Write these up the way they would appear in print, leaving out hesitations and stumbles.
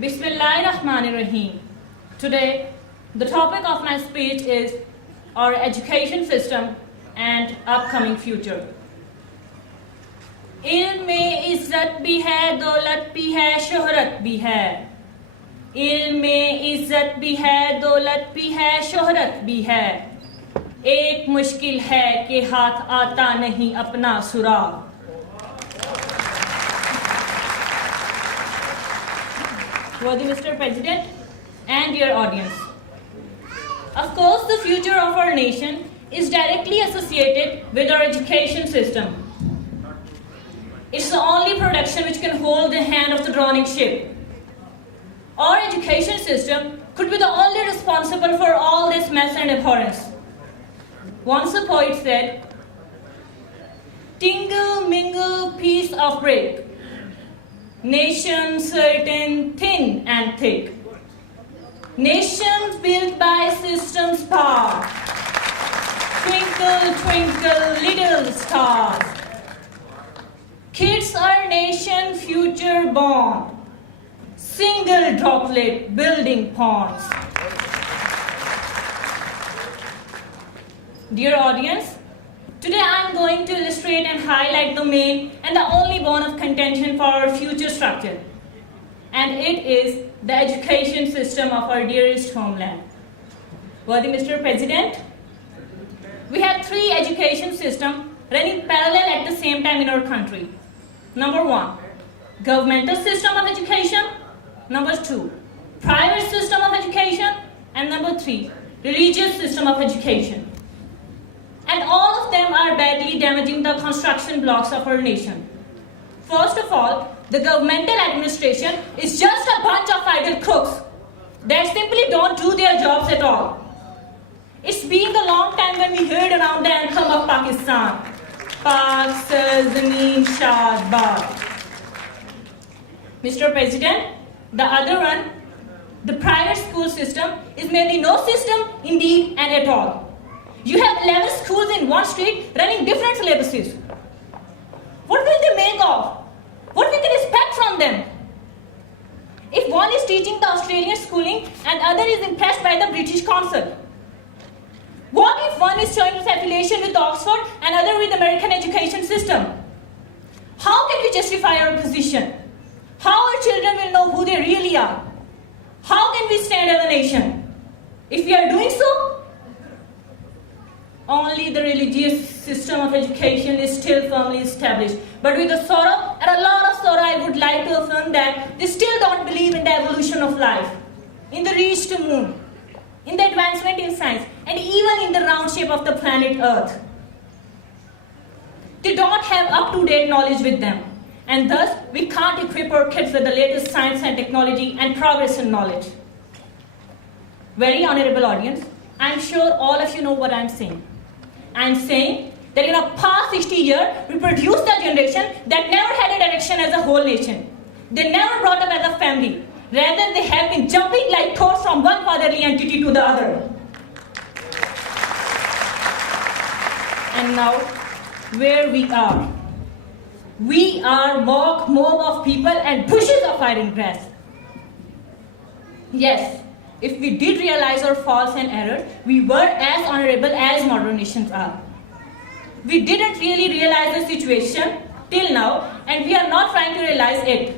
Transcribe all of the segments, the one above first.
Bismillahirrahmanirrahim. Today, the topic of my speech is our education system and upcoming future. इल्म में इज्जत भी है, दौलत भी है, शोहरत भी है. इल्म में इज्जत भी है, दौलत भी है, शोहरत भी है. एक मुश्किल है कि हाथ आता नहीं अपना सुराग. Worthy Mr. President and dear audience, of course the future of our nation is directly associated with our education system. It's the only production which can hold the hand of the drowning ship. Our education system could be the only responsible for all this mess and abhorrence. Once a poet said, "Tingle, mingle, piece of brick. Nations certain thin and thick. Nations built by systems power. Twinkle, twinkle, little stars. Kids are nation future born. Single droplet building ponds." Dear audience, today I am going to illustrate and highlight the main and the only bone of contention for our future structure. And it is the education system of our dearest homeland. Worthy Mr. President, we have three education systems running parallel at the same time in our country. Number one, governmental system of education. Number two, private system of education. And number three, religious system of education. And all of them are badly damaging the construction blocks of our nation. First of all, the governmental administration is just a bunch of idle crooks that simply don't do their jobs at all. It's been a long time when we heard around the anthem of Pakistan. Pak Sar Zameen Shad Baad. Mr. President, the other one, the private school system, is merely no system indeed and at all. You have 11 schools in one street running different syllabuses. What will they make of? What we can expect from them? If one is teaching the Australian schooling and other is impressed by the British consul? What if one is showing his affiliation with Oxford and other with American education system? How can we justify our position? How our children will know who they really are? How can we stand as a nation? If we are doing so, only the religious system of education is still firmly established. But with a sorrow, and a lot of sorrow, I would like to affirm that they still don't believe in the evolution of life, in the reach to moon, in the advancement in science, and even in the round shape of the planet Earth. They don't have up-to-date knowledge with them, and thus we can't equip our kids with the latest science and technology and progress in knowledge. Very honorable audience, I'm sure all of you know what I'm saying. I'm saying that in the past 60 years, we produced a generation that never had a direction as a whole nation. They never brought up as a family. Rather, they have been jumping like toads from one fatherly entity to the other. And now, where we are. We are mob of people and bushes of iron grass. Yes, if we did realize our faults and errors, we were as honorable as modern nations are. We didn't really realize the situation till now, and we are not trying to realize it.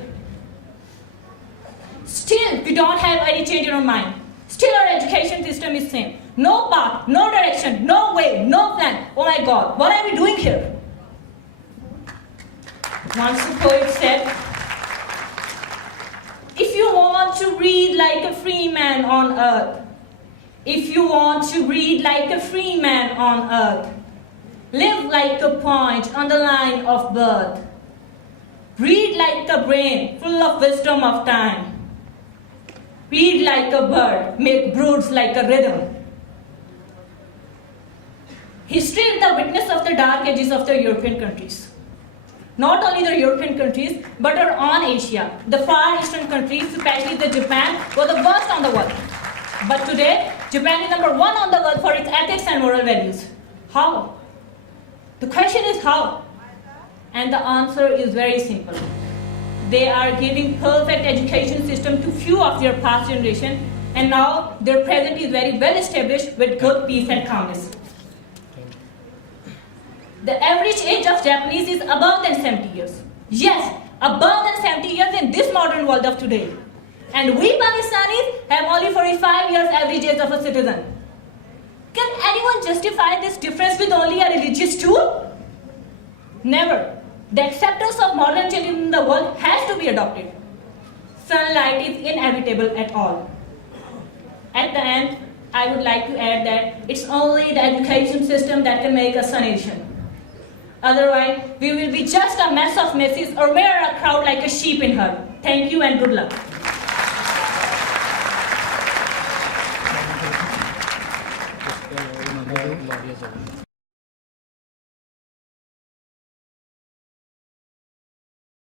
Still, we don't have any change in our mind. Still, our education system is same. No path, no direction, no way, no plan. Oh my God, what are we doing here? Once the poet said, "If you want to read like a free man on earth, if you want to read like a free man on earth, live like a point on the line of birth, read like a brain full of wisdom of time, read like a bird, make broods like a rhythm." History is the witness of the dark ages of the European countries. Not only the European countries, but our own Asia. The far eastern countries, especially the Japan, were the worst on the world. But today, Japan is number one on the world for its ethics and moral values. How? The question is how? And the answer is very simple. They are giving perfect education system to few of their past generation, and now their present is very well established with good peace and calmness. The average age of Japanese is above than 70 years. Yes, above than 70 years in this modern world of today. And we Pakistanis have only 45 years average age of a citizen. Can anyone justify this difference with only a religious tool? Never. The acceptance of modern children in the world has to be adopted. Sunlight is inevitable at all. At the end, I would like to add that it's only the education system that can make us a nation. Otherwise, we will be just a mess of messes or wear a crowd like a sheep in herd. Thank you and good luck.